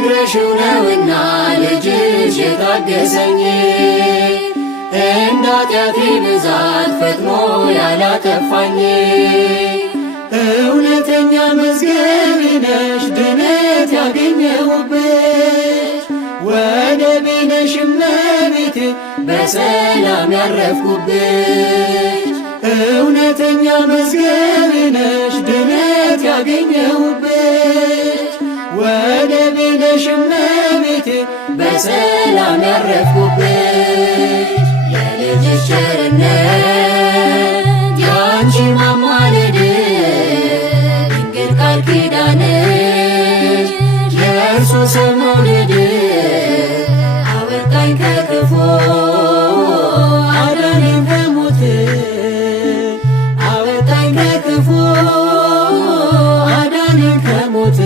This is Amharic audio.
ነግረሽው ነውና ልጅሽ የታገሰኝ እንደ ኃጢአቴ ብዛት ፈጥኖ ያላጠፋኝ እውነተኛ መዝገቤ ነሽ ድነት ያገኘሁብሽ ወደቤ ነሽ እመቤቴ በሰላም ያረፍኩብሽ እውነተኛ መዝገቤ ነሽ ድነት ያገኘሁብሽ ወደቤ ነሽ እመቤቴ በሰላም ያረፍኩብሽ የልጅሽ ቸርነት ያንቺ ማማለድ ድንግል ቃል ኪዳንሽ የእርሱ ሰው መውደድ አወጣኝ ከክፉ አዳነኝ ከሞት አወጣኝ ከክፉ አዳነኝ ከሞት